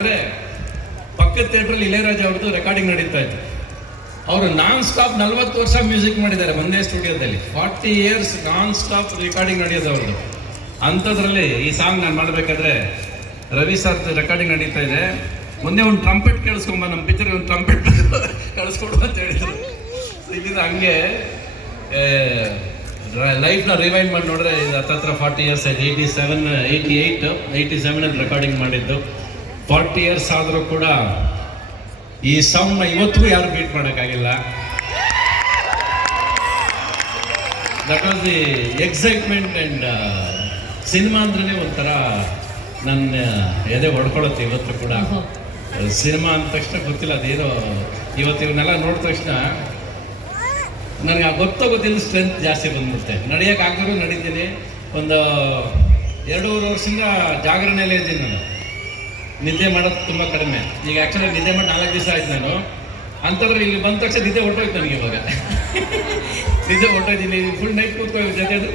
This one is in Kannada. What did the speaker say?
ಪಕ್ಕದ ಥಿಯೇಟ್ರಲ್ಲಿ ಇಳೆಯರಾಜ ಅವ್ರದ್ದು ರೆಕಾರ್ಡಿಂಗ್ ನಡೀತಾ ಇತ್ತು. ಅವರು ನಾನ್ ಸ್ಟಾಪ್ 40 ವರ್ಷ ಮ್ಯೂಸಿಕ್ ಮಾಡಿದ್ದಾರೆ ಒಂದೇ ಸ್ಟುಡಿಯೋದಲ್ಲಿ. 40 years ನಾನ್ ಸ್ಟಾಪ್ ರೆಕಾರ್ಡಿಂಗ್ ನಡೆಯೋದು ಅವ್ರದ್ದು. ಅಂಥದ್ರಲ್ಲಿ ಈ ಸಾಂಗ್ ನಾನು ಮಾಡಬೇಕಾದ್ರೆ ರವಿ ಸರ್ ರೆಕಾರ್ಡಿಂಗ್ ನಡೀತಾ ಇದೆ. ಮೊನ್ನೆ ಒಂದು ಟ್ರಂಪೆಟ್ ಕೇಳಿಸ್ಕೊಂಬ, ನಮ್ಮ ಪಿಕ್ಚರ್ಗೆ ಒಂದು ಟ್ರಂಪೆಟ್ ಕಳಿಸ್ಕೊಡು ಅಂತ ಹೇಳಿದ್ರು. ಇಲ್ಲಿಂದ ಹಂಗೆ ಲೈಫ್ನ ರಿವೈಂಡ್ ಮಾಡಿ ನೋಡಿದ್ರೆ ಇದು ಹತ್ತತ್ರ 40 years ಆಯ್ತು. 87 ರೆಕಾರ್ಡಿಂಗ್ ಮಾಡಿದ್ದು. 40 years ಆದರೂ ಕೂಡ ಈ ಸೌಂಡ್ನ ಇವತ್ತಿಗೂ ಯಾರು ಬೀಟ್ ಮಾಡೋಕ್ಕಾಗಿಲ್ಲ. That was the excitement. And cinema ಅಂದ್ರೆ ಒಂಥರ ನನ್ನ ಎದೆ ಹೊಡ್ಕೊಳುತ್ತೆ ಇವತ್ತು ಕೂಡ. ಸಿನಿಮಾ ಅಂದ ತಕ್ಷಣ ಗೊತ್ತಿಲ್ಲ ಅದೇನೋ, ಇವತ್ತು ಇವನ್ನೆಲ್ಲ ನೋಡಿದ ತಕ್ಷಣ ನನಗೆ ಗೊತ್ತಿಲ್ಲ ಸ್ಟ್ರೆಂತ್ ಜಾಸ್ತಿ ಬಂದ್ಬಿಡುತ್ತೆ. ನಡೆಯೋಕ್ಕಾಗಿರೋ ನಡೀತೀನಿ. ಒಂದು 2-3 ವರ್ಷದಿಂದ ಜಾಗರಣೆಯಲ್ಲೇ ಇದ್ದೀನಿ ನಾನು. ನಿದ್ದೆ ಮಾಡೋದು ತುಂಬ ಕಡಿಮೆ. ಈಗ ಆ್ಯಕ್ಚುಲಿ ನಿದ್ದೆ ಮಾಡಿ 4 ದಿವಸ ಆಯ್ತು ನಾನು. ಅಂಥದ್ರಲ್ಲಿ ಇಲ್ಲಿ ಬಂದ ತಕ್ಷಣ ನಿದ್ದೆ ಹೊರಟೋಯ್ತು ನನಗೆ. ಇವಾಗ ನಿದ್ದೆ ಹೊರಟೋಯ್ತೀನಿ. ಫುಲ್ ನೈಟ್ ಕೂತ್ಕೋ ಜೊತೆ